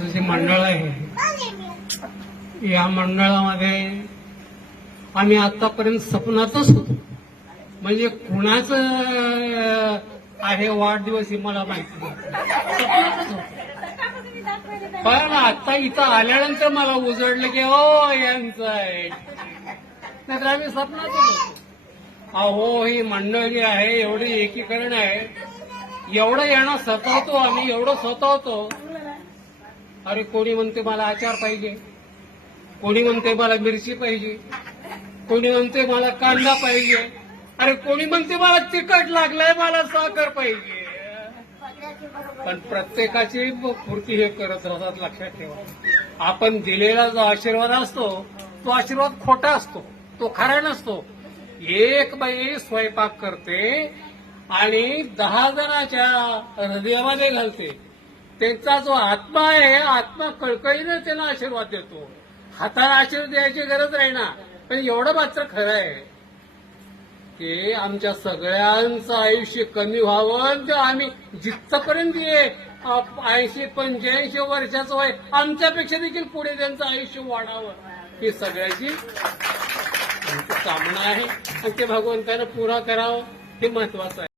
आमचं जे मंडळ आहे या मंडळामध्ये आम्ही आतापर्यंत स्वप्नातच होतो. म्हणजे कुणाचं आहे वाढदिवस हे मला माहिती नाही. पण आता इथं आल्यानंतर मला उजडलं की हो यांचं आहे. नाहीतर आम्ही स्वप्नातच होतो. अहो ही मंडळ जी आहे एवढी एकीकरण आहे. एवढं येणं सतावतो आम्ही एवढं सतावतो. अरे कोणी म्हणते मला आचार पाहिजे? कोणी म्हणते मला मिरची पाहिजे? कोणी म्हणते मला कांदा पाहिजे? अरे कोणी म्हणते मला तिखट लागलंय मला साखर पाहिजे? पण प्रत्येकाची पूर्ती हे करत राहतात लक्षात ठेवा. आपण दिलेला जो आशीर्वाद असतो तो आशीर्वाद खोटा असतो तो खरा नसतो. एक बाई स्वयंपाक करते आणि दहा जणाच्या हृदयामध्ये घालते. त्यांचा जो आत्मा आहे आत्मा कळकळीने त्यांना आशीर्वाद देतो. हाताला आशीर्वाद द्यायची गरज आहे ना? पण एवढं मात्र खरं आहे की आमच्या सगळ्यांचं आयुष्य कमी व्हावं आणि ते आम्ही जिथपर्यंत ऐंशी पंच्याऐंशी वर्षाचं वय आमच्यापेक्षा देखील पुढे त्यांचं आयुष्य वाढावं. ही सगळ्याची कामना आहे. आणि ते भगवंतानं पुरा करावं. हे महत्वाचं आहे.